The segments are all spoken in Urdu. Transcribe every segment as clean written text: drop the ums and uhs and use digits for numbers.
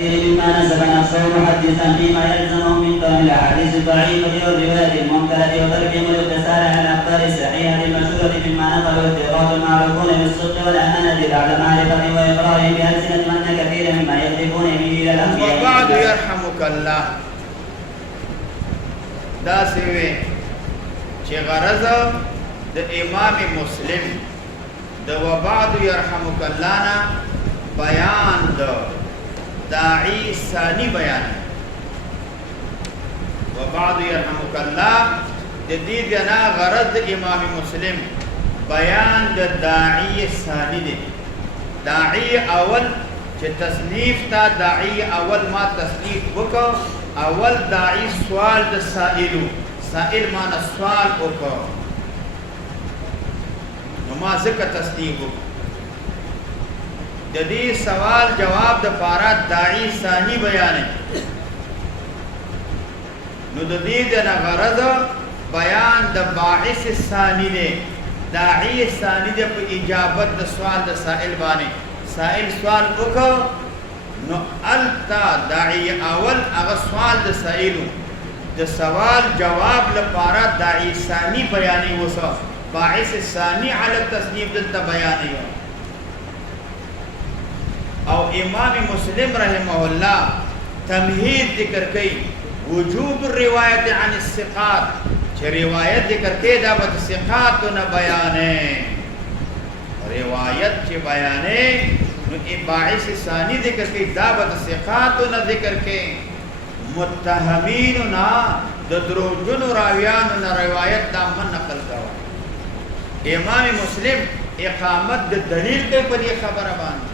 مما نسب نفسه محدثا فيما يلزمه من كون الاحاديث الضعيفه والروايات المنكره وتركهم الاقتصار على الاخبار الصحيحه المشهوره مما نقلوا الثقات المعروفون بالصدق والامانه بعد معرفه واقرارهم بالسنه ان كثيرا مما يضيفون به الى الانبياء. وبعد يرحمك الله دا سوي چې غرض د امام مسلم د وبعد يرحمك الله نه بیان د داعی ثانی بیان وبعد يرحمك الله د دې نه غرض د امام مسلم بیان د داعی ثانی دی. داعی اول چې تصنیف تا داعی اول ما تصنیف وکړ اول داعی سوال د سائلو سائل معنی سوال وکړ نو ما ذکر تصنیف وکړ د دې سوال جواب د پاره داعی ثانی بیان نو د دې د غرض بیان د باعث ثانی دی. داعی ثانی د په اجابت د سوال د سائل باندې سائل سوال وکړ نو التا داعی اول هغه سوال د سائلو د سوال جواب لپاره داعی ثانی بیانې وسه باعث ثانی علی التصنیف د بیانې او امام مسلم رحمه الله تمهید ذکر کوي وجوب الروایت عن الثقات چې روایت ذکر کوي دا به ثقات نه بیانې روایت چې بیانې نو باعث ثانی ذکر کوي دا به ثقات نه ذکر کوي متهمین نه د دروغجن راویان نه روایت دا من نقل کاوه. امام مسلم اقامت د دلیل کوي په دې خبره باندې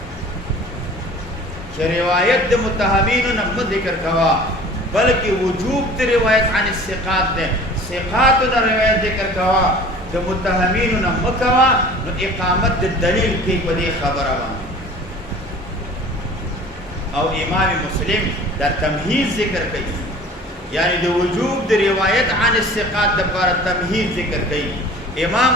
چې روایت د متهمین نه ذکر کوا بلکې وجوب د روایت عن الثقات ده ثقات د روایت ذکر کوا د متهمین نه مکوا نو اقامت د دلیل کوي په دې خبره باندې. او امام مسلم در تمهید ذکر کوي یعنی د وجوب د روایت عن الثقات د پر تمهید ذکر کوي. امام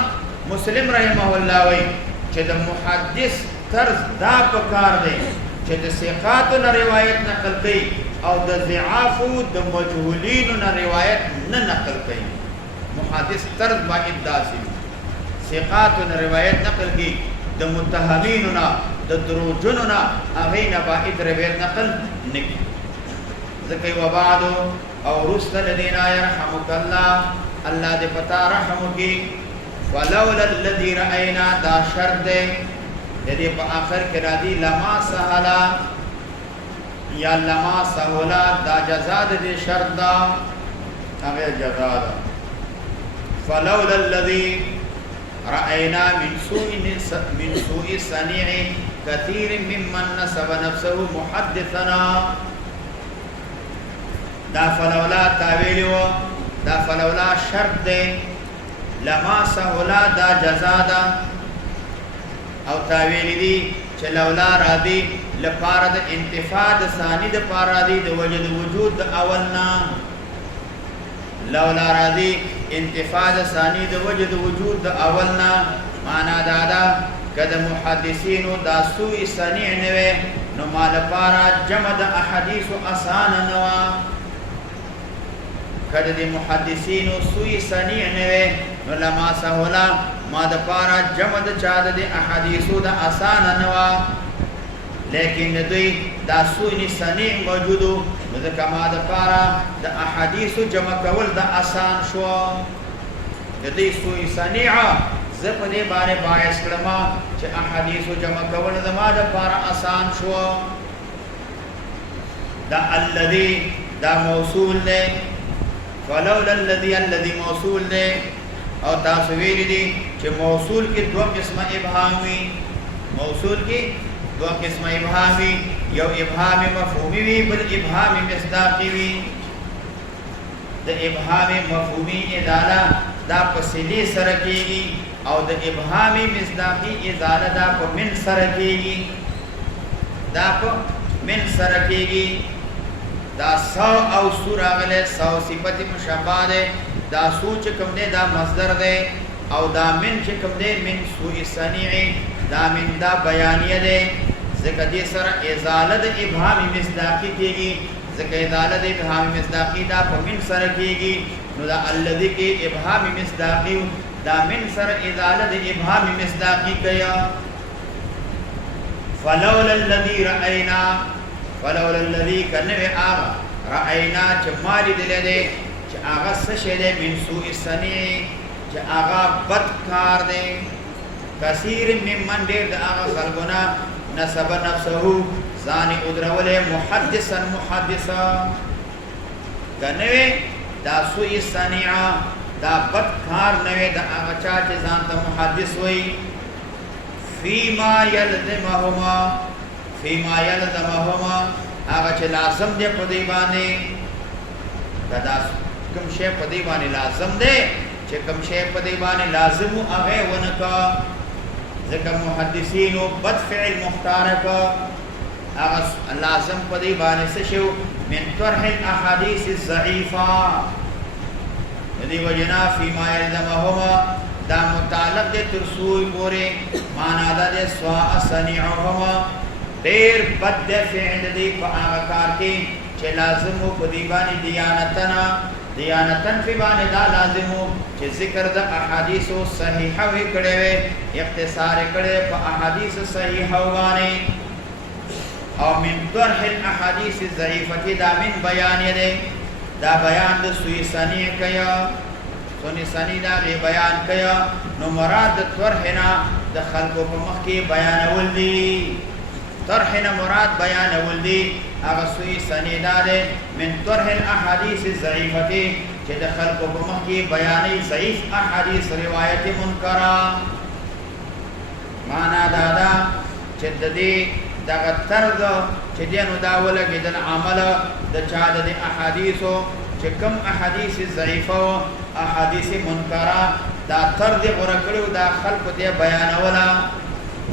مسلم رحمه الله وایي چې د محدث طرز دا پکار دی چې د ثقات نه روایت نقل کوي او د ضعاف د مجهولین نه روایت نه نقل کوي. محدث طرز باید داسي ثقات نه روایت نقل کوي د متهمین نه د دروغجن نه هغه نه باید روایت نقل نکړي. ذکر وبعد او رسل الذين يرحمك الله الله دې پتا رحم وکي ولولا الذي راينا دا شرط دې دې په اخر کې را دي لما سهلا یا لما سهلا دا جزاء دې شرط دا هغه جزاء دا فلولا الذي راينا من سوء صنيع كثير ممن نسب نفسه محدثنا دا فلولا تاویل و دا فلولا شرط دے لما سهولا دا جزا دا او تاویل دی چه لولا را دی لپاره د انتفاع د ثانی د پاره دی د وجد وجود د اولنا لولا را دی انتفاع د ثانی د وجد وجود د اولنا معنا دادا کده محدثینو دا سوء صنیع نوے نو مال پارا جمع د احادیث آسان نوا کده دی محدثینو سوء صنیع نوے نو لما سهولا ما د پارا جمع د چاد دی احادیثو دا آسان نوا لیکن دوی دا سوء صنیع موجودو نو د کما د پارا د احادیثو جمع کول دا آسان شو دوی سوء صنیع زپدې باندې باعث کړما چې احادیثو جمع کول زما د پاره آسان شو. دا الذي دا موصول له ولولا الذي موصول له او تاسو ویل دي چې موصول کې دوه قسمه ابهام وي. موصول کې دوه قسمه ابهام وي یو ابهام مفهومي وي بل ابهام مصداقي وي. د ابهام مفهومي اداله دا په سلی سره کېږي او د ابهام مصداقی ازاله دا په من سره کېږي دا په من سره کېږي. دا سو او سو راغله سو صفت مشابه ده دا سو چې کوم ده دا مصدر ده او دا من چې کوم ده من سوء صنیع دا من دا بیانیه ده ځکه دې سره ازاله د ابهام مصداقي کېږي ځکه ازاله د ابهام مصداقي دا په من سره کېږي نو دا الذي کې ابهام مصداقي دا من سره ازاله د ابهام مصداقي کوي فلولا الذي رأينا فلولا الذي كنوي آغا رأينا چه مالی دلے دے چه آغا سشے دے من سوء السنیع چه آغا بدکار دے کثیر ممن دیر دا آغا خلقنا نسب نفسهو زانی ادرولے محدثا کنوی دا سوء السنیع دا بدکار نوی دا آغا چاچے زانتا محدث ہوئی فیما یلزمهما آغا چه لازم دے پدی بانے دا کم شے پدی بانے لازم دے چه کم شے پدی بانے لازمو اغی ونکا ذکر محدثینو بد فعل مختارکا آغا لازم پدی بانے سشو من طرح الاحادیث الضعیفہ دی وجنا فیما یلزمهما دا متعلق دے ترسوی پورے مانا دا دے سواء سنیعهما دیر بد دے فعل دی پا آغا کار کی چه لازمو پا دیبانی دیانتن فی بانی دا لازمو چه ذکر دا احادیثو صحیحہ وی کڑے وے اختصار کڑے پا احادیث صحیحہ بانی او من طرح الاحادیث ضعیفتی دا من بیانی دے دا بیان دا سوی سنیع کیا سنی سنی دا غی بیان کیا نو مراد دا طرحنا دا خلقو پا مخی بیان ولدی طرحنا مراد بیان ولدی اغا سوی سنی دا دے من طرح الاحادیث الضعیفتی چه دا خلقو پا مخی بیانی ضعیف احادیث روایت منکرہ مانا دادا چه دا دی دا غتر دا چه دینو داولا گدن عمل دا چا دا دی احادیثو چه کم احادیث ضعیفو احادیث منکرہ دا ترد غرکڑو دا خلق دے بیانولا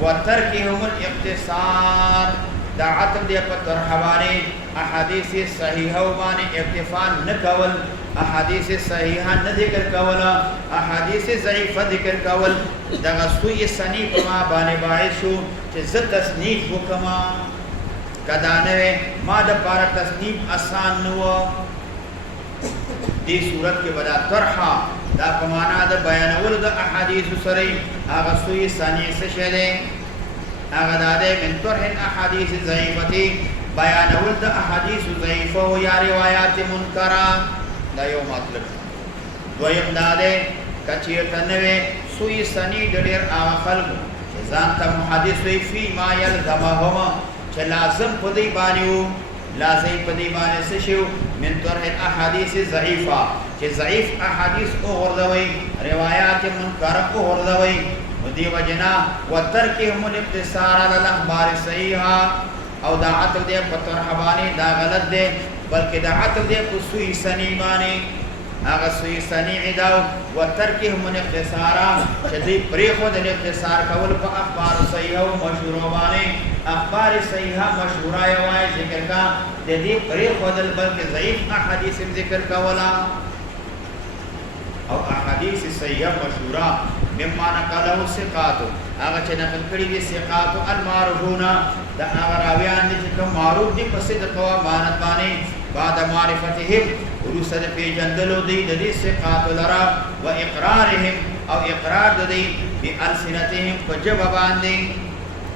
و ترکیهم الاقتصار دا عطم دے پا ترحبانی احادیث صحیحہ بانی اکتفان نکول احادیث صحیحہ نذکر کولا احادیث ضعیفہ ذکر کول دا غصوی سنی پما بانی باعث شو چه زد تصنیف وکما کدانوے ما دا پارا تصنیف آسان نوا دی صورت کے بدا طرحا دا پمانا دا بیانول دا احادیث سری آغا سوی ثانی سشدے آغا دادے من طرح احادیث ضعیفتی بیانول دا احادیث ضعیفو یا روایات منکرہ دا یو مطلب دویم دادے کچیرتنوے سوی ثانی دلیر آغا خلق زانتا محادث وی فی ما یلزمہما چه لازم پدی بانیو لازم پدی بانے سشیو من طرح احادیث ضعیفہ چه ضعیف احادیث اغردوی روایات منکر اغردوی دی وجنا و ترکهم الاقتصار علی الاخبار صحیحہ او دا عطل دے پترحبانی دا غلط دے بلکہ دا عطل دے پسوی سنی بانی آغا سوی سنیع داو و ترکهم الاقتصار چه پریخو دا الاقتصار کول پا اخبار صحیحہ و مشہورو بانی اخبار صحیحہ مشہورہ یوائی ذکر کا دی پریخو دل بلکہ ضعیف احادیث ذکر کولا او احادیث صحیحہ مشہورہ مما نقلہو سقاتو آغا چه نقل کری دی سقاتو المعروفونا دا آغا راویان دی چکم معروف دی پسید قوا بانت بانی بعد معرفتهم ورسد پی جندلو دی دی سقاتو لرا و اقرارهم او اقرار دی بی السنتهم فجب باندی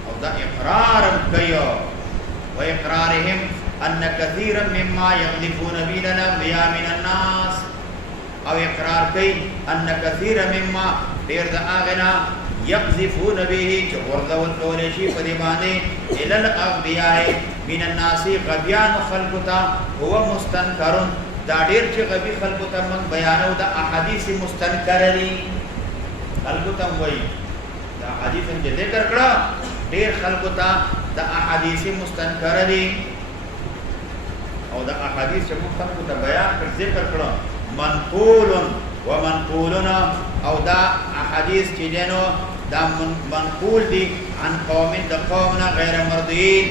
او دا اقرارم کیو و اقرارهم ان کثیرا مما یغلفون بین الاغبیاء من الناس او اقرار کئی ان کثیر مما دیر دا آغنا یقذفون بیهی چه غرزول قولیشی پدیبانے الال اغبیاء من الناسی غبیان خلقتا هو مستنکرن دا دیر چه غبی خلقتا من بیانو دا احادیث مستنکر دی خلقتا وی دا احادیث انجا ذکر کرا دیر خلقتا دا احادیث مستنکر دی او دا احادیث چه من خلقتا بیان کر ذکر کرا منقولن و منقولنا او دا احادیث چی دینو دا منقول دی عن قوم دا قومنا غیر مردوین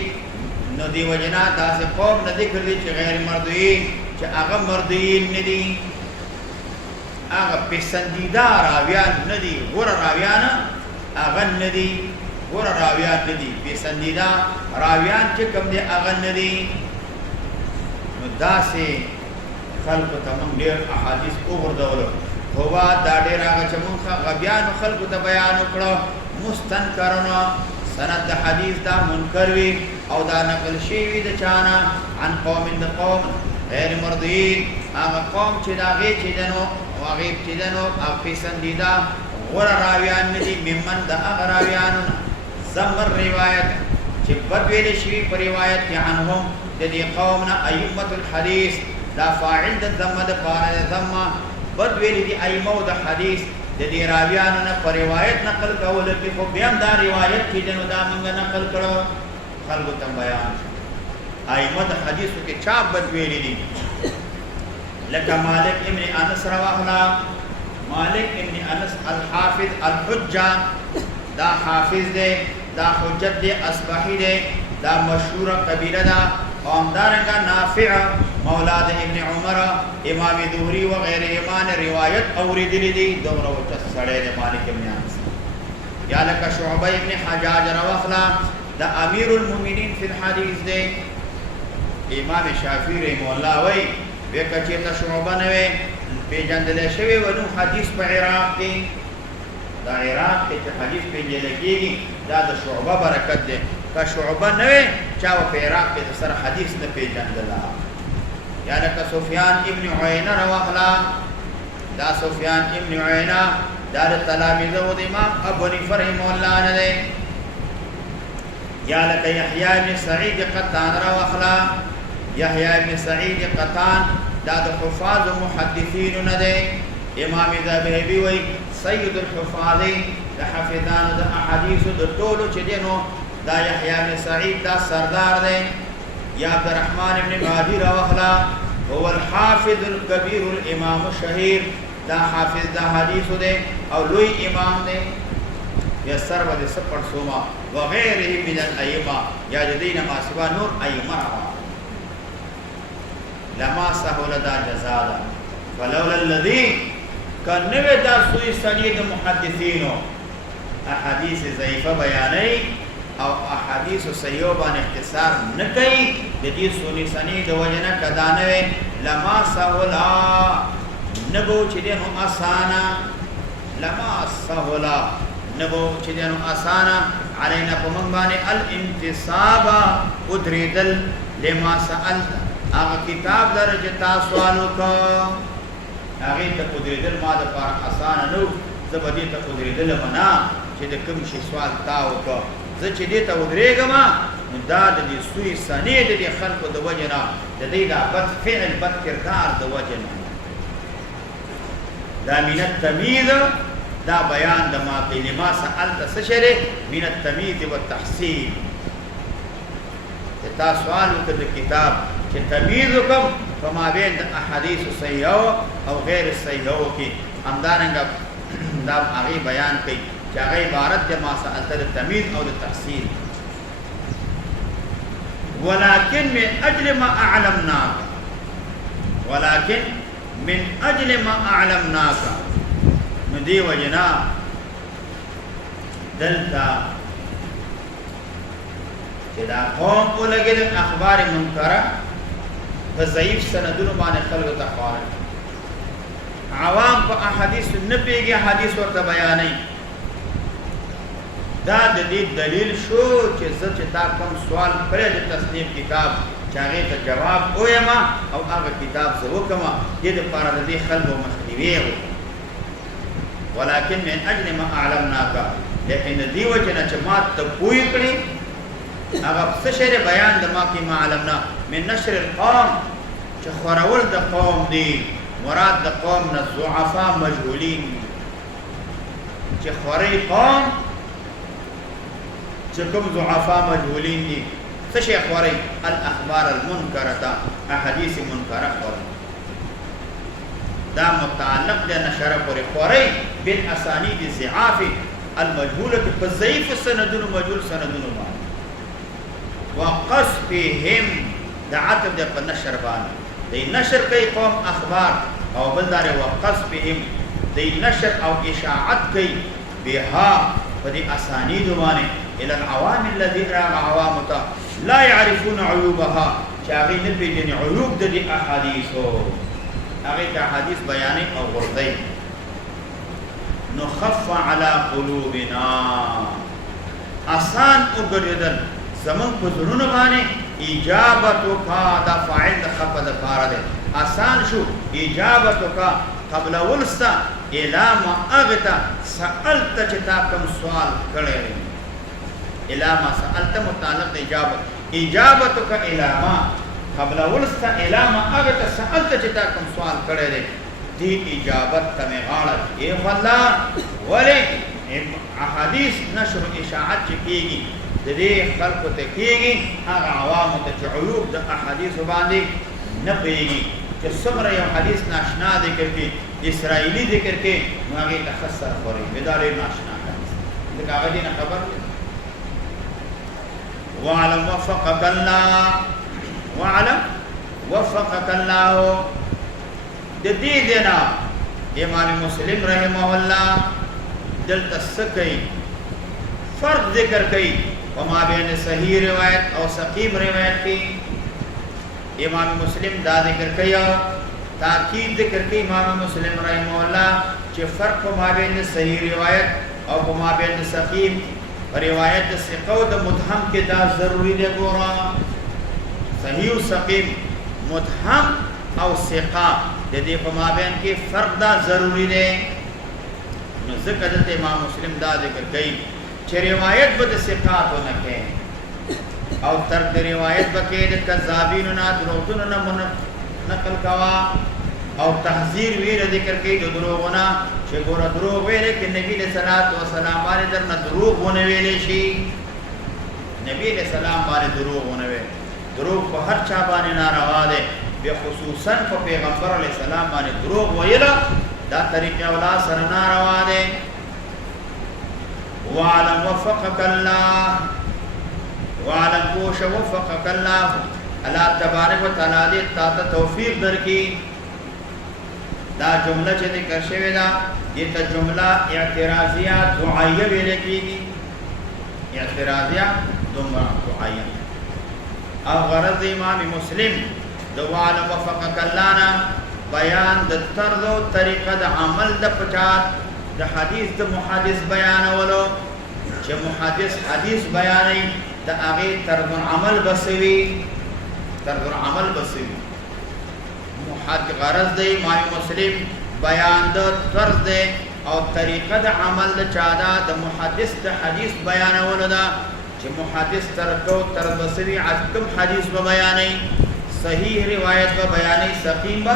نو دی وجنا دا سے قوم ندکر دی چی غیر مردوین چی آغا مردوین ندی آغا پسندیدہ راویان ندی غور راویانا آغا ندی ګوره راویان نه دي پسندیده راویان چې کوم دي هغه نه دي نو داسې خلکو ته موږ ډېر احادیث وغورځولو هوا دا ډېر هغه چې موږ غبیانو خلکو ته بیان وکړو مستنکرونه سند د حدیث دا منکر وي او دا نقل شوي د چانه عن قوم د قوم غیر مرضیین هغه قوم چې د هغې چې دی نو او هغې چې دی نو او پسندیده غوره راویان نه دي ممن د هغه راویانو نه ذم الروایت چې بد ویلې شوي په روایت کې عنهم د دې قوم نه ائمة الحدیث دا فاعل د ذمه دپاره د ذمه بد ویلې دي ائمه د حدیث د دې راویانو نه په روایت نقل کولو کې خو بیا هم دا روایت چې دی نو دا موږ نقل کړو خلکو ته بیان ائمه د حدیثو کې چا بد ویلې دي لکه مالک ابن انس رواخلا مالک ابن انس الحافظ الحجه دا حافظ دی دا حجت دی اصبحی دی دا مشهور قبیله دا او همدارنګه نافع مولا د ابن عمر امام ظهری و غیر ایمان روایت اوریدلی دی دومره وچه سړی دی مالک ابن انس یا لکه شعبه ابن حجاج رواخلا دا امیر المؤمنین فی الحدیث دی امام شافعی رحمه الله وی وکه چېرته شعبه نه وی پیژندلی شوی و نو حدیث په عراق کې دا عراق کې چې حدیث پیژندل کېږي دا د شعبه برکت دی که شعبه نه وی چا په عراق کې د سره حدیث نه پیژندله یا لکه سفیان ابن عینه رواخلا دا سفیان ابن عینه دا د تلامذه د امام ابو حنیفه رحمه الله نه دی یا لکه یحیی ابن سعید قطان رواخلا یحیی ابن سعید قطان دا د حفاظ و محدثین نه دی امام ذهبی وی سید الحفاظ د حافظانو د احادیثو د ټولو چې دی نو دا یحیی بن سعید دا سردار دی یا عبدالرحمن ابن مهدی رواخلا هو الحافظ الكبیر الامام الشهیر دا حافظ دا حدیثو دی او لوی امام دی یا سر و د سپر سوما وغیره من الائمه یا د دین ما سوا نور ائمه لما سهل دا جزا دا فلولا الذی کنوی دا سوی سنید محدثینو احادیث ضعیفه بیانی او احادیث صحیحو بان اختصار نکی دی سونی سنید وجنه کدانوی لما سهلا نبو چی دینو اسانا لما سهلا نبو چی دینو اسانا علینا پمنبانی الانتصابا ادریدل لما سألت آغا کتاب درجه تا سوالو کا آغی تا قدریدل ما دا پار آسان نو زبا دی تا قدریدل منا چی دا کم شی سوال تاو کا زا چی دی تا ادریگا ما دا دی سوی سنی دی خلق دا وجنا دی دا بد فعل بد کردار دا وجنا دا من التمیز دا بیان دا ما قیل ما سألتا سشره من التمیز والتحصیل تا سوالو کا دا کتاب کہ تمیز کم فما بین احادیث صحیحو او غیر صحیحو کی همدارنگا دا آغی بیان کی کہ آغی عبارت جمع سألتا دا تمیز او دا تحصیل ولیکن من اجل ما اعلمناک ولیکن من اجل ما اعلمناک ندی وجنا دلتا کہ دا قوم کو لگے دا اخبار منکرہ ضعیف سندونو باندې خلکو ته خوارج عوام په احادیث نه پیږي حدیث ورته بیانوي دا د دې دلیل شو چې زه چې تا کوم سوال کړی د تصنیف کتاب چې هغې ته جواب ووایم او هغه کتاب زه وکړم دې دپاره د دې خلکو مخنیوی وکړو ولکن من اجل ما اعلمناک لیکن د دې وجې نه چې ما ته پوه کړي هغه څه شی بیان د ما کې ما علمنا من نشر القوم چې خورول د قوم دی مراد د قوم نه ضعفا مجهولین چې خوري قوم چې کوم ضعفا مجهولین دي څه شی خوري الاخبار المنکره احادیث منکره خوري دا متعلق د نشر پورې خوري بالاسانید الضعاف المجهوله فضعيف السندون مجهول سندون باندې وقصفهم دا عطف دا پا نشر بانا دا نشر کئی قوم اخبار او بلدار وقصفهم دا نشر او اشاعت کئی بها پا دی اسانید بانے الى العوام الذين عوام لا يعرفون عيوبها شاغي نبي جن عيوب دي احاديثو اغي احاديث بياني او غردي نخف على قلوبنا آسان اگردن زمن پزرون بانے اجابتو کا دا فاعل دا خفا دا پارا دے آسان شو اجابتو کا قبل ولستا الاما اغتا سألتا چتا کم سوال کڑے رہی الاما سألتا متعلق اجابت اجابتو کا الاما قبل ولستا الاما اغتا سألتا چتا کم سوال کڑے رہی دی اجابت تمغالت اے فاللہ ولی احادیث نشر اشاعت چکیگی دے خلق تکیگی اگر عوام تچعیوب دا احادیث باندی نپیگی کہ سمر یو حدیث ناشنا ذکر کی اسرائیلی ذکر کے ماغی تخصر خوری بدارے ناشنا حدیث دکھا غدی نا خبر وعلم وفقک اللہ وعلم وفقک اللہ دی دینا امام مسلم رحمہ اللہ دلتا سکی فرق ذکر کئی وما بین صحیح روایت اور سقیم روایت کی امام مسلم دا ذکر کیا تاکید ذکر کی امام مسلم رحمہ اللہ چھ فرق وما بین صحیح روایت اور وما بین سقیم روایت سقو دا متہم کے دا ضروری دے گورا صحیح و سقیم متہم او سقا دے وما بین کی فرق دا ضروری دے ذکر دتے امام مسلم دا ذکر کئی چھ روایت بد سقات و نکے او ترک روایت بکید کذابیننا دروغتننا نقل کوا او تحذیر ویر ذکر کی جو دروغنا چھ گورا دروغ ویلے کہ نبی علیہ السلام بارے درنا دروغ ہونے ویلے شی نبی علیہ السلام بارے دروغ ہونے ویلے دروغ کو ہر چابانے ناروا دے بے خصوصاً کو پیغمبر علیہ السلام بارے دروغ ویلا دا طریقہ اولا سرنا روا دے وعلم وفقك الله وعلم کوش وفقك الله اللہ تبارک و تعالی دے تا توفیق در کی دا جملہ چھ ذکر شوی دا یہ تا جملہ اعتراضیہ دعائیہ بھی لکی گی اعتراضیہ دعائیہ اب غرض امام مسلم دا وعلم وفقك الله نا بیان دا طرز و طریقہ دا عمل دا پچات دا حدیث دا محادث بیان ولو چھ محادث حدیث بیانی دا آغی طرز عمل بسوی طرز عمل بسوی محادث غرض دے امام مسلم بیان دا طرز دے اور طریقہ دا عمل دا چادا دا محادث دا حدیث بیان ولو دا چھ محادث ترکو طرز بسوی عزکم حدیث بیانی صحیح روایت بیانی سقیم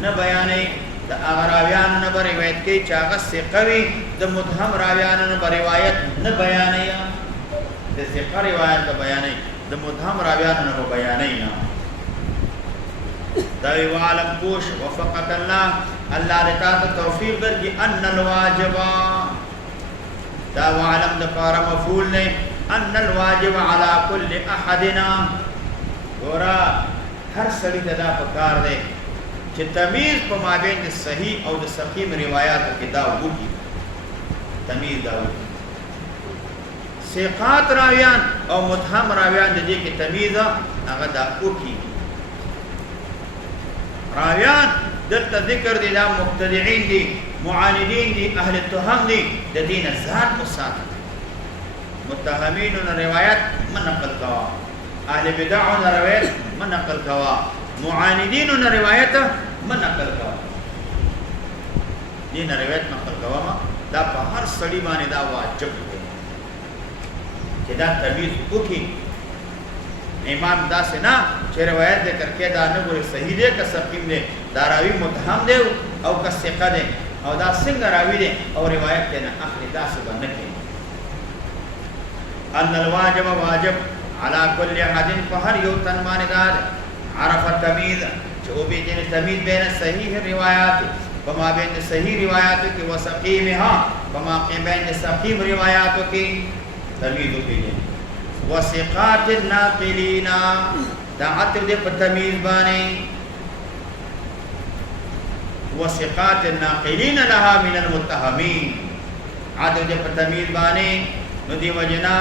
نہ بیانی دا اگر راویان نہ روایت کی چاغت سے قوی دا مدہم راویان نہ روایت نہ بیانی دا ثقہ روایت کا بیانی دا مدہم راویان نہ بیانی دا وعلم کوش وفقک اللہ اللہ رتا توفیق در کی ان الواجبا دا وعلم دا پارا مفعول نے ان الواجب علی کل احدنا گورا ہر سڑی دا پکار دے کہ تمیز پا مابین دا صحیح او دا سقیم روایات کی داو کی تمیز داو سیقات راویان او متہم راویان دا دے کی تمیز اگا داو کی راویان دلتا ذکر دی دا مقتدعین دی معاندین دی اہل التهم دی دا دین ذات مساعد متہمین روایت من نقل کوا اہل بدعون روایت من نقل کوا معاندین روایت من نقل کوا دین روایت نقل کوا ما دا پا ہر سڑی مانے دا واجب ہے کہ دا تمیز اکی امام دا سے نا چھے روایت دے کر کے دا نبوری صحیح دے کا سقیم دے دا راوی متہم دے او کا سقہ دے او دا سنگ راوی دے او روایت دے نا اخری دا سے بنکے ان الواجب واجب علا کل حدن فہر یو تنمان دار عرف التمیز جو بھی جن تمیز بین صحیح روایات وما بین صحیح روایات کی وسقیمها وما بین سقیم روایات کی تمیز بھی جن وثقات الناقلین دا عطر دے پر تمیز بانے وثقات الناقلین لها من المتهمین عطر دے پر تمیز بانے نو دی وجنا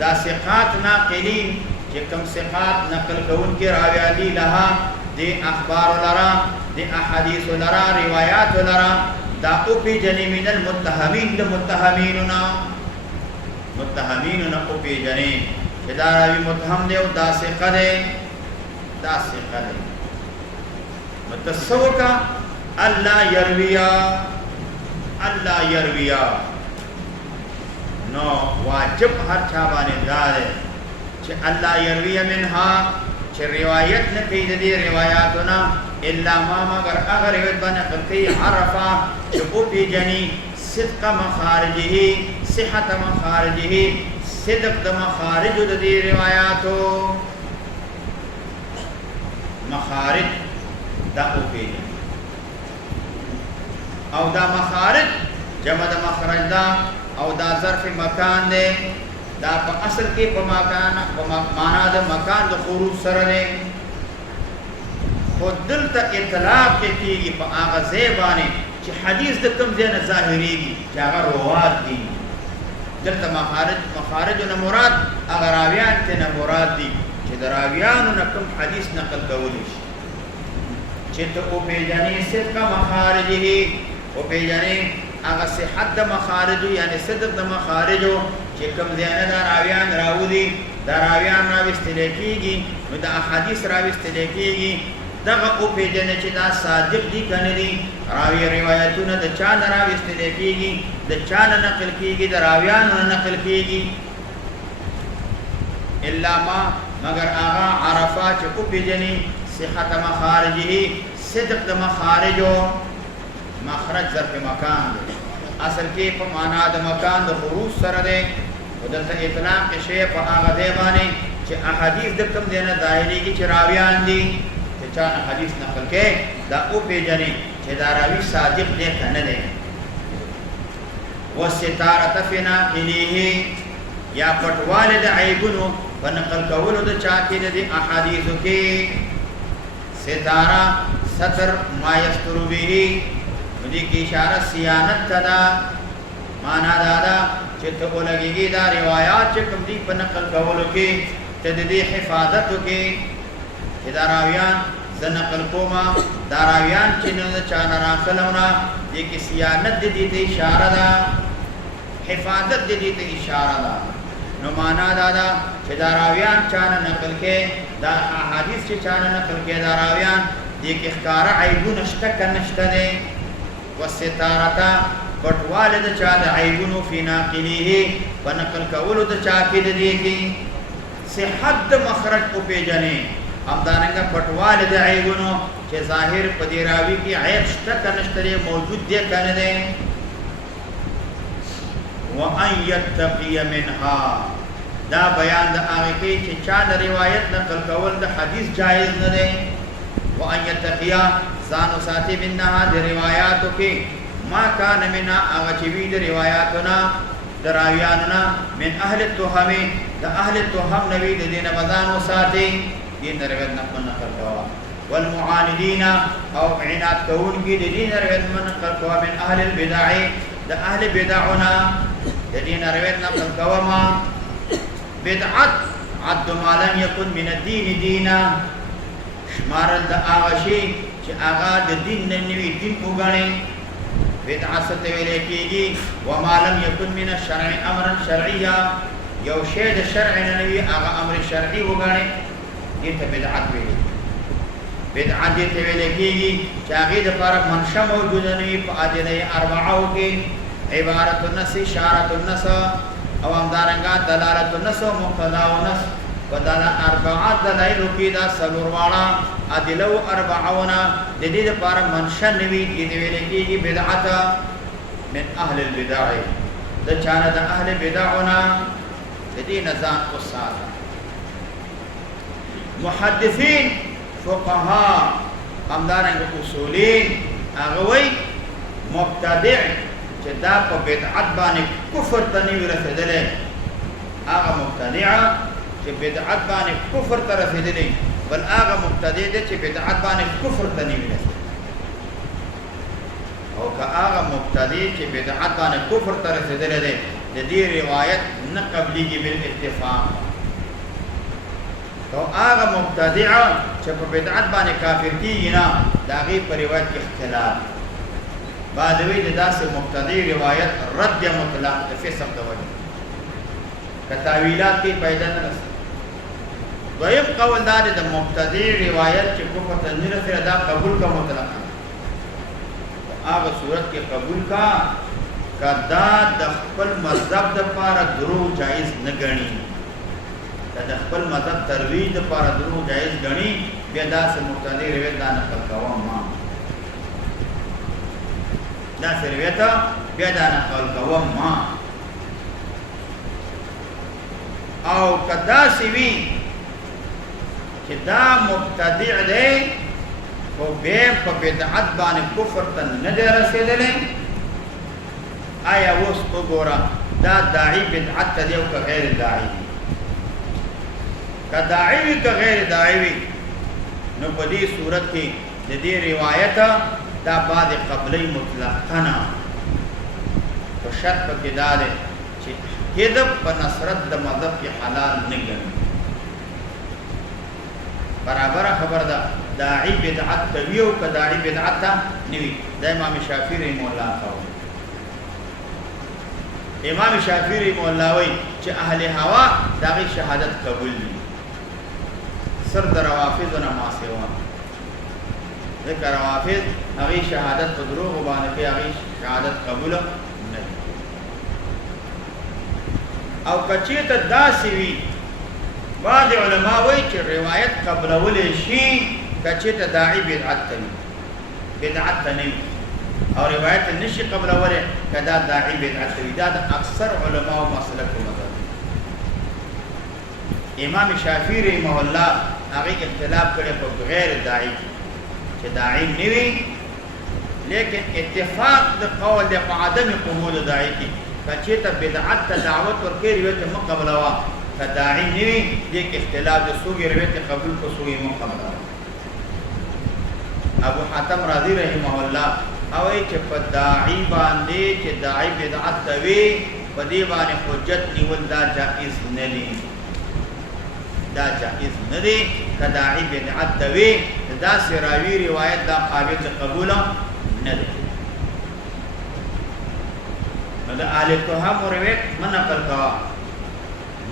دا ثقات ناقلین چې کوم ثقات نقل کوونکي راویالي لها دی اخبار لرا دی احادیث لرا روایات لرا دا او پی جنی من المتهمین دا متهمیننا او پی جنی چې دا راوی متهم دی او دا ثقه دی متصوکا اللہ یرویا نو واجب ہر چابانے دار ہے چھے اللہ یرویا منہا چھے روایت نقید دی روایاتنا اللہ ما مگر اگر روایت بنقل کی عرفا چھے او پی جنی صدق مخارجی صحت مخارجی صدق دا مخارج دی روایاتو مخارج دا او پی جنی او دا مخارج جمع دا مخرج دا او دا ظرف مکان دے دا پا اصل کی پا مانا دا مکان دا خروج سر دے خود دل تا اطلاق کے کیگی پا آغا زیبانے چی حدیث دا کم زین ظاہری گی چی آغا رواد دی دل تا مخارج نا مراد آغا راویان تے نا مراد دی چی دا راویانو نا کم حدیث نقل کولیش چی تا او پیجانی صدق مخارجی او پیجانی اگر صحت دا مخارجو یعنی صدق دا مخارجو چی کم زیانه دا راویان راودی دا راویان راوستلے کی گی دا احادیث راوستلے کی گی دا او پیجنے چی دا صادق دی کندی راوی روایتون دا چاند راوستلے کی گی دا چاند نقل کی گی دا راویان نقل کی گی اللہ ما مگر آغا عرفا چی او پیجنی صحت مخارجی صدق دا مخارجو مخرج ظرف مکان دے اصل کی پا مانا دا مکان دا خروج سر دے و دلتا اطلاق شیع پا آغا دے بانے چی احادیث دکم دینا ظاہری کی چی راویان دی چی چان حدیث نقل کے دا او پی جنی چی دا راوی صادق دے کھنے و ستارت فینا کلیہی یا پٹوال دا عیبنو و نقل کولو دا چاکی دا احادیثو کی ستارہ ستر ما یسترو بھی مجھے کی اشارہ سیانت تدا مانا دادا چھتا کو لگی گی دا روایات چکم دی پا نقل کولو کی تددی حفاظتو کی چھ دا راویان زنقل کوما دا راویان چنن چانا راخلونا دی کی سیانت دی تی اشارہ دا حفاظت دی تی اشارہ دا نو مانا دادا چھ دا راویان چانا نقل کے دا حدیث چھ چانا نقل کے دا راویان دی کی اخکارا عیبو نشتک نشتہ دے والستارتا بٹوال دا چا دا عیبونو فی ناقلیه ونقل کولو دا چاکی دا دیگی صحت دا مخرج کو پی جنے ہم دارنگا بٹوال دا عیبونو چے ظاہر پدی راوی کی عیب شتک نشترے موجود دے کنے دے وَأَنْ يَتَّقِيَ مِنْهَا دا بیان دا آگے کی چے چا دا روایت نقل کول دا حدیث جائز نہ دے وَأَنْ يَتَّقِيَ زانو ساتھی منہا دی روایاتو کی ما کان منہا آغچوی دی روایاتنا دی راویاننا من اہل التوہمی دا اہل التوہم نبی دی دین بزانو ساتھی دین روایت نقل کوا والمعاندین او عناد کون کی دی دین روایت نقل کوا من اہل البدعی دا اہل بدعنا دی دین روایت نقل کوا ما بدعت عد ما لم یکن من الدین دینا شمارل دا آغشی چی آغا دا دین ننوی دین اگانے بدعات ستویلے کی گی وما لم یکن من الشرع امرا شرعیا یو شید شرع ننوی آغا امر شرعی اگانے دیتا بدعات ویلے بدعات دیتا ویلے کی گی چی آغی دا پارا منشا موجود ننوی پا آدھے اربعاو کی عبارت النس اشارت النس او امدارنگا دلالت النس و مقتضاو نس ودانا اربعات دلائلو کی دا سلوروانا ادلو اربعونا جدید پارا منشن نوی دیدوی لکی کی بدعتا من اہل البدعی دا چانا دا اہل بدعونا جدید نظام قصادا محدثین فقہا امدارنگ اصولین اغوی مبتدع چدا پا بدعت بانی کفر تنوی رسدلے آغا مبتدعا چه بدعت بانی کفر ترسدلے بل آغا مبتدع دے چه بدعت بانی کفر تنوی رسدلے او که آغا مبتدع چه بدعت بانی کفر ترسدلے دے دې روایت نه قبليږي بالاتفاق. تو هغه مبتدع چې په بدعت باندې کافر کیږي نه د هغې په روایت کې اختلاف. بعد وی د داسې مبتدع روایت رد مطلق د فسق د وجه که تاویلات کې پیدا نه رسي. دویم قول دا دی د مبتدع روایت چې کفر ته نه رسېږي دا قبول کا مطلقا هغه صورت کې قبول کا کدا د خپل مذهب دپاره دروغ جایز نه ګڼي که د خپل مذهب ترویج دپاره دروغ جایز ګڼي بیا داسې مبتدع روایت دا نقل کوم ما داسې روایت بیا دا نقل کوم ما او که داسې وي چې دا مبتدع دی خو بیا په بدعت باندې کفر ته نه دی رسېدلی آیا اوس وګوره دا داعي بدعت ته دی او که غیر داعي دی که داعي وي که غیر داعي وي نو په دې صورت کې د دې روایت دا بعد قبلی مطلقا نه په شرط پکې دا دی چې کذب په نصرت د مذهب کې حلال نه ګڼي. برابر خبر ده داعي بدعت ته وي او که داعي بدعت ته نه وي. دا امام شافعي رحمه الله قول. امام شافعي رحمه الله وایي چې اهل هوا د هغې شهادت قبول دي سر د روافضو نه ما سوا ځکه روافض هغې شهادت په دروغو باندې کوي هغې شهادت قبوله نه دي. او که چېرته داسې وي بعض علما وایي چې روایت قبلولی شي که چېرته داعي بدعت ته وي بدعت ته نه وي او روایت نشي قبلولی که دا داعي بدعت ته وي. دا د اکثر علماو مسلک و مذهب. امام شافعي رحمه الله هغې اختلاف کړی په غیر داعي چې داعي نه وي لیکن اتفاق د قول دی په عدم قبول داعي کې که چېرته بدعت ته دعوت ورکوي روایت مه قبلوه که داعي نه وي دې کې اختلاف د څوک یې روایت قبول کړو څوک یې مه قبلوه. ابو حاتم رازي رحمه الله وایي چې په داعي باندې چې داعي بدعت ته وي په دې باندې حجت نیول دا جائز نه دی دا جائز نه دی که داعي بدعت ته وي داسې راوي روایت دا قابل د قبوله نه دی. نو د اهل تهم روایت مه نقل کوه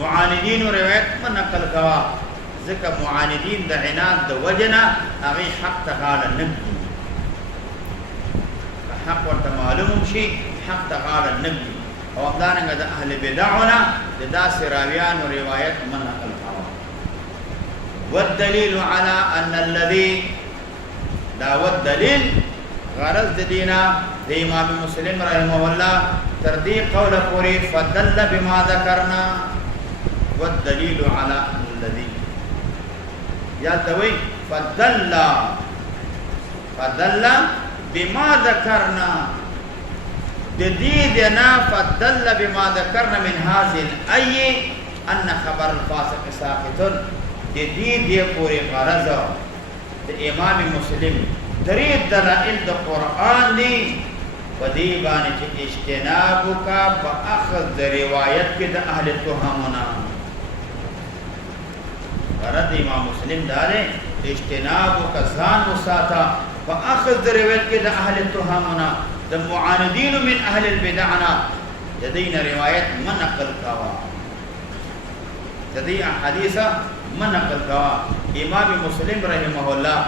معاندینو روایت مه نقل کوه ځکه معاندین د عناد د وجه نه هغې حق ته غاړه نه ږدي که حق ورته معلوم شي حق ته غاړه نه ږدي او همدارنګه د اهل بدعو نه د داسې راویانو روایت مه نقل کوه. والدلیل على ان الذي دا والدلیل غرض د دینا د امام مسلم رحمه الله تر دې قوله پورې فدل بما ذکرنا والدلیل على ان الذي یا دوی فدل بما ذکرنا د دې دینا فدل بما ذکرنا من هذه الآية ان خبر الفاسق ساقط د دې پورې غرض د امام مسلم درې دلائل د قرآن دي په دې باندې چې اجتناب کا په اخذ د روایت کې د اهل تهمونه غرض امام مسلم دا دی اجتناب کا ځان وساته په اخذ د روایت کې د اهل تهمونه د معاندین من اهل البدعنا د دې روایت من نقل کاوه د دې حدیثه من نقل کوا. امام مسلم رحمه الله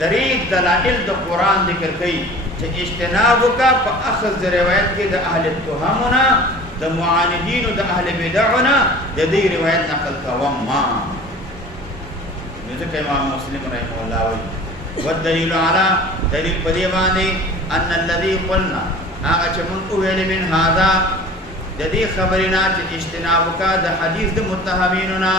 درې دلائل د قرآن ذکر کوي چې اجتناب کا په اخذ د روایت کې د اهل تهمونه د معاندینو د اهل بدعونه د دې روایت نقل کوم ما نو ځکه امام مسلم رحمه الله وایي والدلیل علی دلیل په دې باندې ان الذي قلنا هغه چې موږ ویل من هذا د دې خبرنا چې اجتناب کا د حدیث د متهمینو نه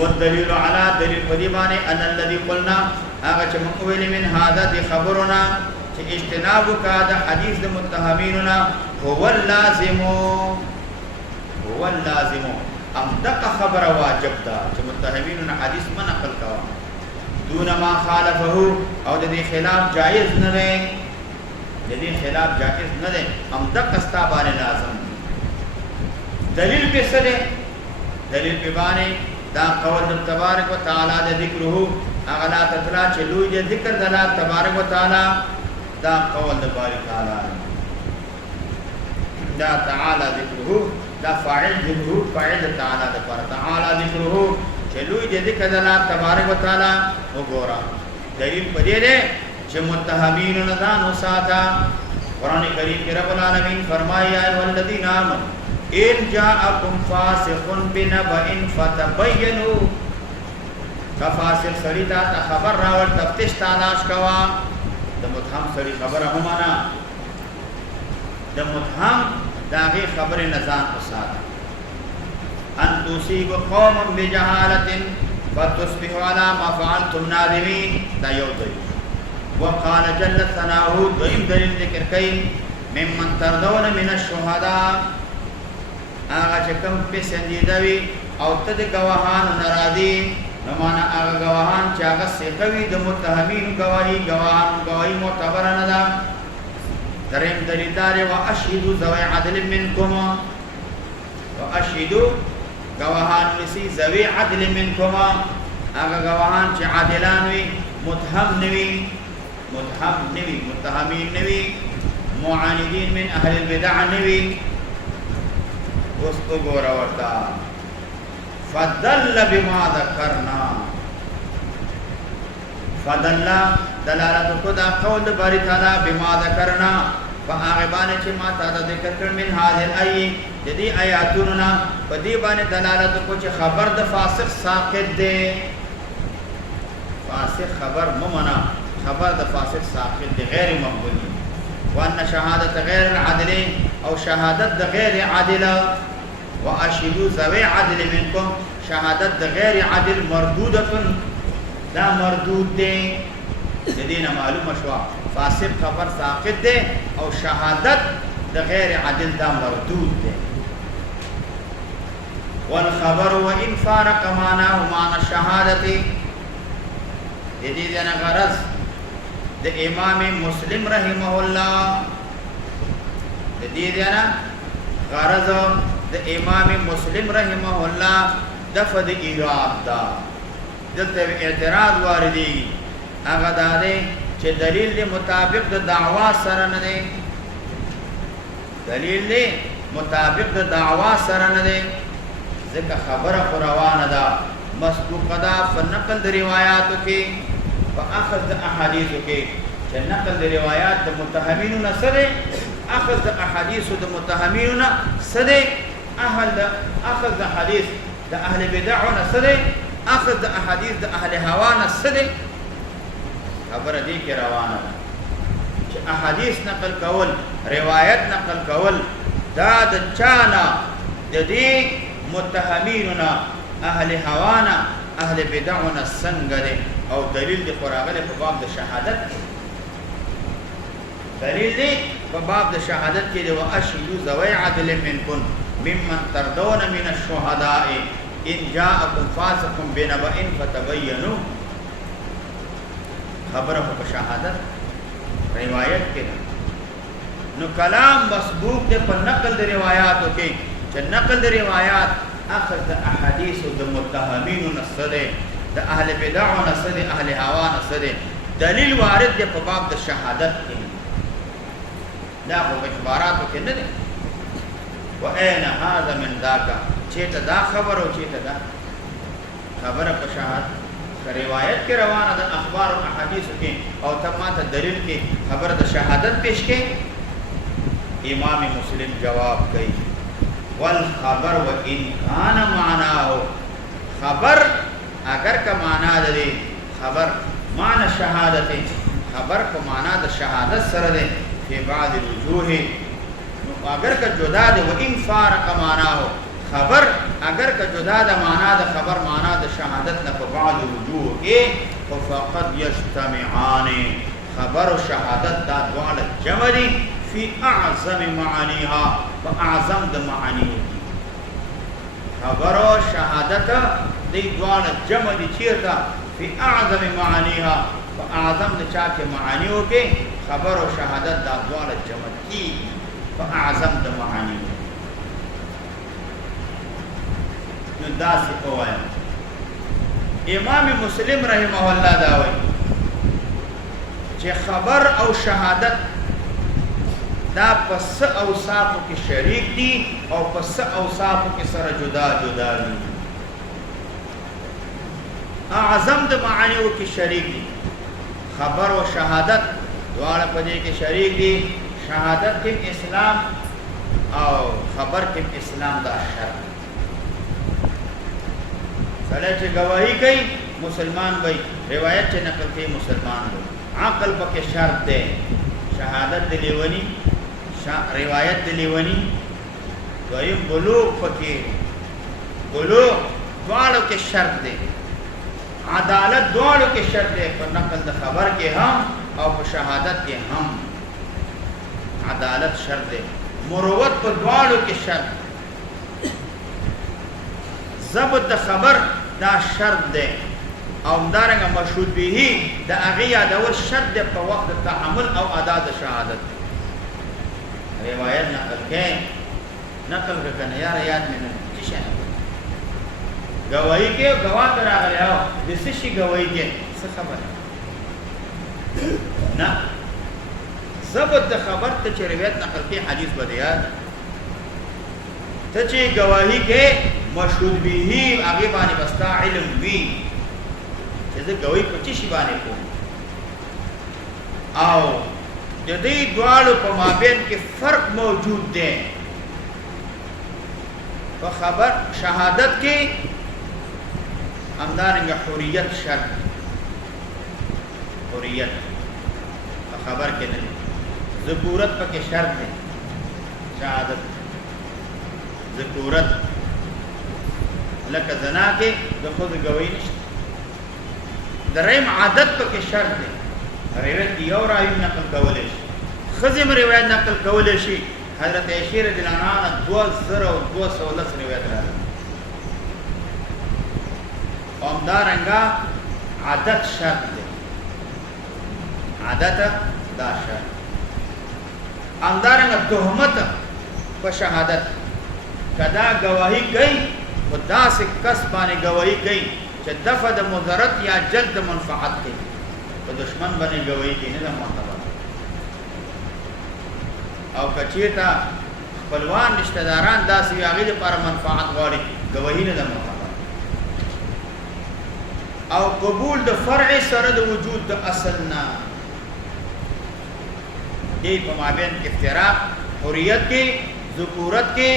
والدلیل علی دلیل په دې باندې ان الذي قلنا هغه چې موږ ویل من هذا د خبرنا چې اجتناب کا د حدیث د متهمینو نه هو اللازم ام دقه خبر واجب ده چې متهمینو نه حدیث من نقل کوا دون ما خالفه او د دې خلاف جایز نه دی دې خلاف جائز نه دی هم دغه ستا باندې لازم دلیل په څه دی دلیل په باندې دا قول د تبارک وتعالى د ذکره هغه لا تطلع چې لوی د ذکر د الله تبارک وتعالى دا قول د باری تعالی دا تعالی ذکره دا فاعل ذکره فاعل تعالی د پر تعالی ذکره چې لوی د ذکر د الله تبارک وتعالى وګورا دلیل په دې ده چې متهمین نه ځان وساته قران کریم کې رب العالمین فرمایي اے الذین آمنوا ان جاءکم فاسق بنبأ فتبینوا کفاسق سړی ته خبر راول تفتیش تلاش کوا د متهم سړی خبره هم معنا د متهم داغه خبره نزان وساته ان تصيب قوما بجهاله فتصبحوا على ما فعلتم نادمين دا یو دی وقال جل ثناؤه دویم دلیل ذکر کئ ممن ترضون من الشهداء هغه چې کوم پسندیده وي او ته د گواهانو ناراضي نو معنا هغه گواهان چې هغه سیکوي د متهمین گواهی معتبر نه ده دریم دلیل دار واشهدوا ذوي عدل منكم واشهدوا گواهان نسی ذوي عدل منكم هغه گواهان چې عادلان وي متهم نوي متهمین نوي معاندین من اهل البدع نوي وسط گورا ورتا فدل بما ذکرنا فدل دلالت کو دا قول باری تعالی بما ذکرنا فاغبان چې ما تا ذکر کړ من هذه الای جدي آیاتنا پدی باندې دلالت کو چې خبر د فاسق ساقط دی فاسق خبر ممنا خبر د فاسق ساقط دی غیر مقبول وان شهادت غیر العدل او شهادت د غیر عادله واشهدوا ذوي عدل منكم شهادت د غیر عادل مردوده دا مردود دی دینه معلومه شو فاسق خبر ساقط دی او شهادت د غیر عادل دا مردود دی والخبر وان فارق معناه معنى الشهاده دې نه غرض د امام مسلم رحمه الله دې نه غرض د امام مسلم رحمه الله دفد ایراد دا دلته اعتراض واردی هغه دا دی چې دلیل دی مطابق د دعوا سره نه دی دلیل دی مطابق د دعوا سره نه دی ځکه خبره روانه ده مسبوقه ده په نقل د روایتو کې په اخذ د احادیثو کې چې نقل د روایت د متهمینو نه سره اخذ د احادیث د متهمینو نه سره اخذ د حدیث د اهل بدع نه سره اخذ د احادیث د اهل هوا نه سره خبره دې کې روانه ده چې احادیث نقل کول روایت نقل کول دا د چانا د دې متهمینو اهل هوانا اهل بدعنا څنګه او دلیل دی قراغله په باب د شهادت دلیل دی په باب د شهادت کې دی واشهدوا ذوي عدل منكم ممن ترضون من الشهداء ان جاءكم فاسق بنبأ فتبينوا خبره په شهادت روایت کې نو کلام مسبوق دی په نقل د روایتو کې چې نقل د روایت اخذ د احادیث د متهمین نصره د اهل بدع نصره اهل هوا نصره دلیل وارد دی په باب د شهادت کې دا په اخباراتو کې نه دی واين هذا من ذاك چیته دا خبر او چیته دا خبره په شهادت روایت کې روانه د اخبار او احادیث کې او تماته دلیل کې خبر د شهادت پیش کې امام مسلم جواب کوي والخبر وان كان معناه خبر اگر کا معنا ده خبر معنی شهادت خبر کو معنا د شهادت سره ده په بعض الوجوه اگر کا جدا ده وان فارق معناه خبر اگر کا جدا ده معنا د خبر معنا د شهادت نه په بعض الوجوه فقد يجتمعان خبر و شهادت دا دواړه جمع دي في اعظم معانيها فاعظم د معانی خبر و شهادت دی دواړه جمع دي چیرته فی اعظم معانیها په اعظم د چا کې معانیو کې خبر او شهادت دا دواړه جمع کیږي په اعظم د معانیو. نو داسې ووایم امام مسلم رحمه الله دا وایي چې خبر او شهادت دا پس اوصافو کې شریک دي او پس اوصافو کې سره جدا جدا دي. اعظم د معانیو کې شریک دي، خبر او شهادت دواړه په دې کې شریک دي. شهادت کې اسلام او خبر کې اسلام دا شرط. سره چې گواہی کوي مسلمان وي، روایت چې نقل کوي مسلمان وي. عقل پکې شرط دی، شهادت د لیونی روایت د لیونی دویم بلوغ پکې بلوغ دواړو کې شرط دی. عدالت دواړو کې شرط دی، په نقل د خبر کې هم او په شهادت کې هم عدالت شرط دی. مروت په دواړو کې شرط. ضبط د خبر دا شرط دی او همدارنګه مشهود به د هغې یادول شرط دی په وخت د تحمل او ادا د شهادت. روایت نقل کې نقل کنه یار یاد مې نه څه شي گواہی کې گواه تر راغلی او د څه شي گواہی کې څه خبره نه ضبط د خبر ته چې روایت نقل کې حدیث به یاد ته چې گواہی کې مشهود به هغه باندې بستا علم وی چې زه گواہی په څه شي باندې کوم او د دې دواړو په مابین کې فرق موجود دی. په خبر شهادت کې همدارنګه حریت شرط، حریت په خبر کې نه، ذکورت پکې شرط دی. شهادت ذکورت لکه زنا کې د خود گواہی نشته. دریم عادت پکې شرط دی. روایت یو راوی نقل کولی شي، ښځې هم روایت نقل کولی شي. حضرت عائشہ رضی الله عنها 2210 روایت راغلي. همدارنګه عادت شرط دی، عادت دا شرط. همدارنګه تهمت په شهادت کدا گواہی کوي و داسې کس باندې گواہی کوي چې دفع د مضرت یا جلد منفعت کوي. په دشمن باندې گواہی کوي نه ده معتبر. او کچیتا خپلوان رشتہ داران داسې وي هغې لپاره منفعت غواړي، گواهی نه ده معتبر. او قبول د فرع سره د وجود د اصل نه دې په مابین کې افتراق حریت کې ذکورت کې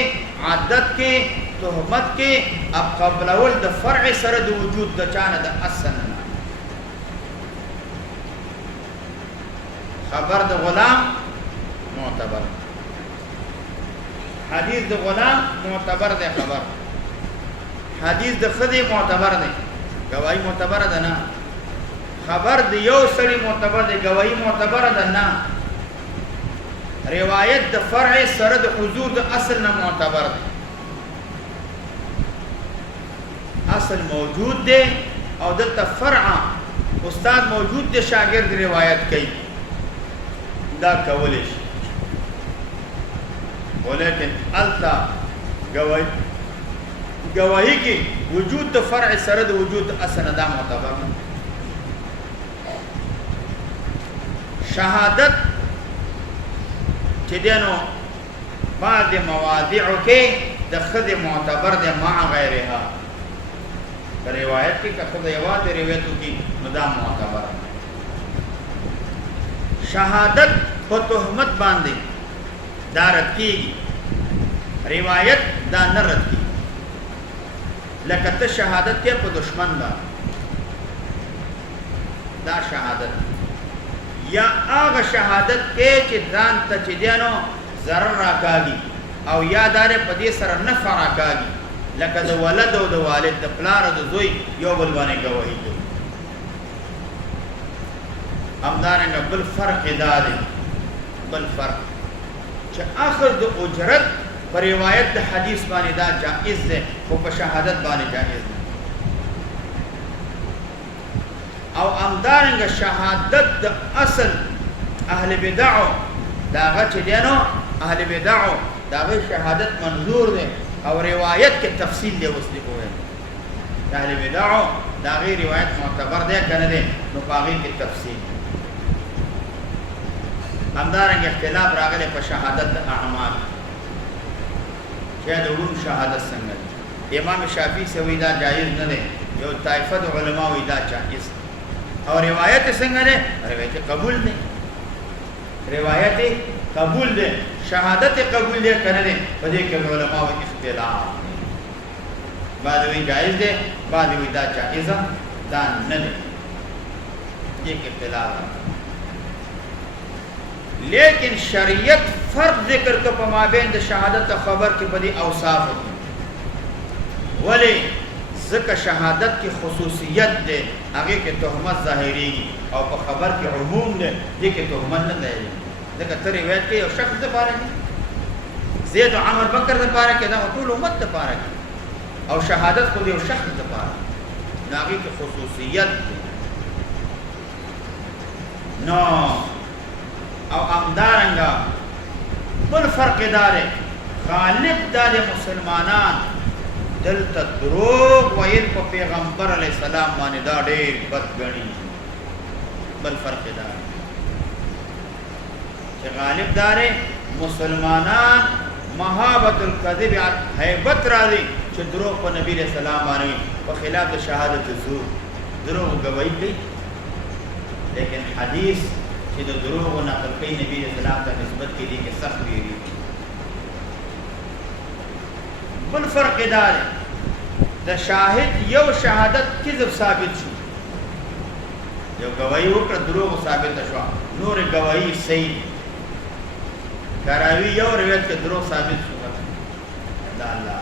عادت کې تهمت کې اب قبلول د فرع سره د وجود د چانه د اصل نه. خبر د غلام معتبر، حدیث د غلام معتبر دی، خبر حدیث د ښځې معتبر دی، گواہی معتبر ده نه. خبر د یو سړي معتبر دی، گواہی معتبر ده نه. روایت د فرع سره د حضور د اصل نه معتبر دی. اصل موجود دی او دلته فرع استاد موجود دی، شاگرد روایت کوي، دا کولی شي. ولیکن التا گواہی کی وجود د فرع سره د وجود اصل دا معتبر. شهادت چې دینو بعض مواضعو کې د ښځې معتبر دی مع غیرها. په روایت کې که ښځه یوازې روایت وکړي نو دا معتبر. شهادت په تهمت باندې دا رد کېږي، روایت دا نه رد کېږي. لکه ته شهادت کې په دشمن باندې دا شهادت، یا هغه شهادت کې چې ځان ته چې دیانو ضرر راکاږي او یا دارې په دې سره نفع راکاږي، لکه د ولد او د والد د پلار او د زوی یو بل باندې ګواهي کوي. همدارنګه بل فرق دا دی، بل فرق چې اخذ د اجرت په روایت د حدیث باندې دا جائز دی، خو په شهادت باندې جائز دی. او امدارنګ شهادت د اصل اهل بدعو داغه چې دینو اهل بدعو داغه شهادت منظور ده او روایت کې تفصیل دی اوس دی کوی اهل بدعو داغه روایت معتبر ده کنه ده نو باغی کې تفصیل امدارنګ اختلاف راغلی په شهادت د اعمال چې د علوم شهادت څنګه امام شافعی سے وی دا جایز نه ده یو طائفه د علما وی دا جایز اور روایت څنګه ده روایت قبول ده روایت قبول ده شهادت قبول ده کنه ده په دې کې علما او اختلاف بعد وی جایز ده بعد وی دا جایز ده نه ده دې کې اختلاف لیکن شریعت فرق ذکر کو په مابین د شهادت خبر کې په دې اوصاف ولی ذکر شهادت کی خصوصیت ده هغه کې تهمت ظاهری او په خبر کې عموم ده دې کې تهمت نه ده ځکه تر روایت کې یو شخص د پاره زید او عمر بکر د پاره کې دا ټول امت د پاره او شهادت خو یو شخص د پاره هغه کې خصوصیت ده نو او امدارنګا بل فرق داره غالب داره مسلمانان دلته دروغ ویل په پیغمبر علی السلام باندې دا ډېر بد ګڼي بل فرق داره چې غالب داره مسلمانان محابت الکذب هیبت راځي چې دروغ په نبی علیہ السلام باندې په خلاف د شهادت زور دروغ گواہی کوي لیکن حدیث چې د دروغ نقل کوي نبی علیہ السلام ته نسبت کې دي کې سخت ویری بل فرق دار د شاهد یو شهادت کذب ثابت شو یو گواہی وکړه دروغ ثابت شو نور گواہی صحیح کراوی یو روایت کې دروغ ثابت شو دا الله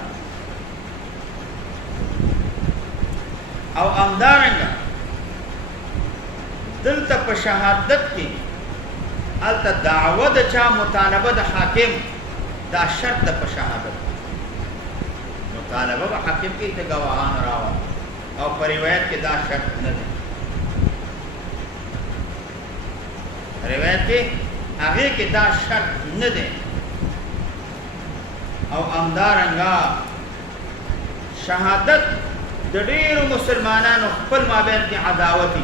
او امدارنګ دلته په شهادت کې الته دعوه د چا مطالبه د حاکم دا شرط د په شهادت مطالبه د حاکم کې ته گواهان راو او په روایت کې دا شرط نه دی روایت کې هغه کې دا شرط نه دی او امدارنګا شهادت د ډیرو مسلمانانو خپل مابین کې عداوت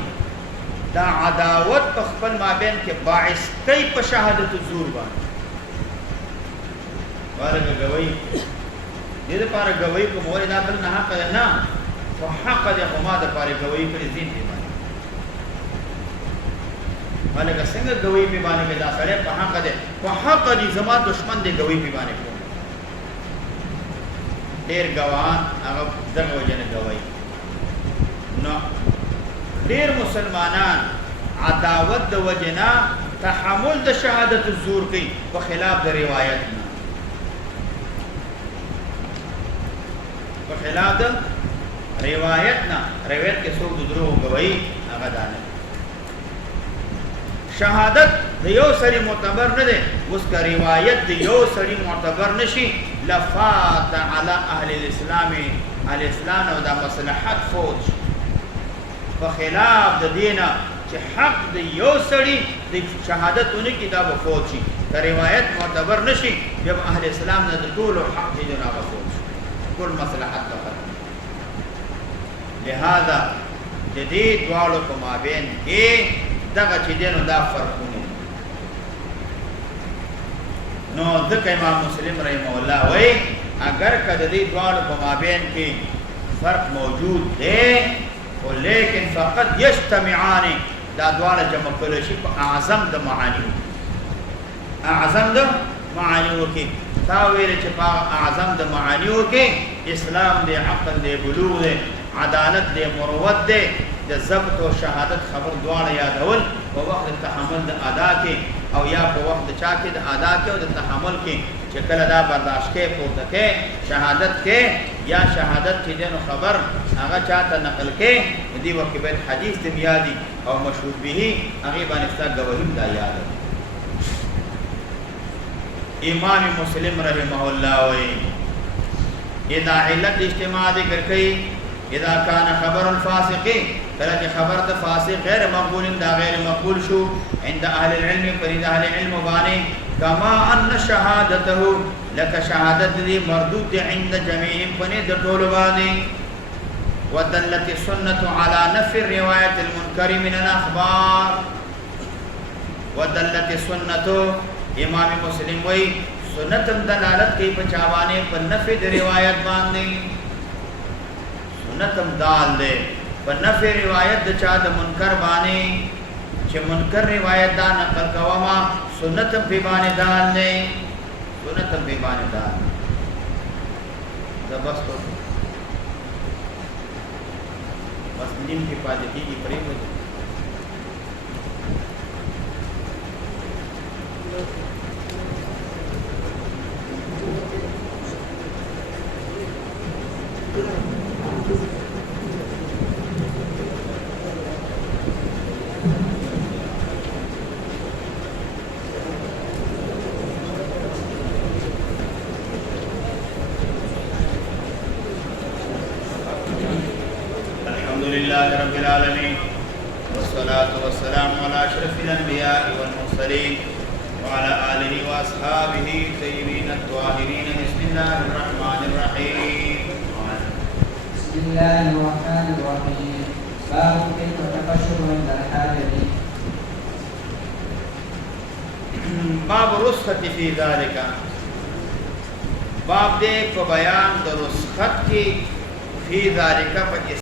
دا عداوت په خپل مابین کې باعث کوي په شهادت زور باندې ورګه گواہی دې لپاره گواہی کوم ولې دا بل نه حق نه او حق دې هما د لپاره گواہی کړی دین دی باندې ولګه څنګه گواہی په باندې دا سره په حق دې په حق دې زما دشمن دې گواہی په باندې کوم ډېر گواهان هغه دغه وجنه گواہی نو ډیر مسلمانان عداوت د وجنا تحمل د شهادت الزور کوي په خلاف د روایت نه په خلاف د روایت نه روایت کې څوک د دروغ گواہی هغه دانه شهادت د یو سړي معتبر نه ده اوس کا روایت د یو سړي معتبر نشي لفات علی اهل الاسلام او د مصلحت فوج په خلاف د دینه چې حق د یو سړي د شهادتونه کې دا وفوت شي دا روایت معتبر نشي جب اهل اسلام نه د ټول حق دې نه وفوت شي ټول مصلحت ته لہذا د دې دواړو په مابین کې دغه چې دینو دا فرقونه نو ځکه امام مسلم رحمه الله وایي اگر کله دې دواړو په مابین کې فرق موجود دی ولیکن فقط یجتمعان دا دواړه جمع کول شي په اعظم د معانی کې تا ویل چې په اعظم د معانی کې اسلام دی عقل دی بلوغ دی عدالت دی مروت دی د ضبط او شهادت خبر دواړه یادول په وخت تحمل د ادا کې او یا په وخت چا کې د ادا کې او د تحمل کې چې کله دا برداشت کې پورته کې شهادت کې یا شهادت چې دنو خبر هغه چاته نقل کې دې وخت به حدیث دې یادي او مشهور به هغه باندې ستاسو گواهی دا یاد امام مسلم رحمه الله وایي اذا علت اجتماع ذکر کوي اذا كان خبر الفاسق کله چې خبر د فاسق غیر مقبول دا غیر مقبول شو عند اهل العلم فرید اهل العلم باندې کما ان شهادته لك شهادت دې مردود عند جميع بني د ټول باندې ودلت السنه على نفي الروايه المنكر من الاخبار ودلت السنه امام مسلم وی سنت دلالت کوي په چاوانه په نفي د روایت باندې سنت دال ده په نفي روایت د چا د منکر باندې چې منکر روایت دا نقل کوما سنت په باندې دال نه سنت په باندې دال زبست بس نیم کې پاتې کیږي پرې وځي لله رب العالمين والصلاة والسلام على أشرف الأنبياء والمرسلين وعلى آله وأصحابه الطيبين الطاهرين بسم الله الرحمن الرحيم بسم الله الرحمن الرحيم باب كيف التقشف عند الحاجة باب رخصت في ذلك باب دې په بیان د رخصت کې فی ذلك په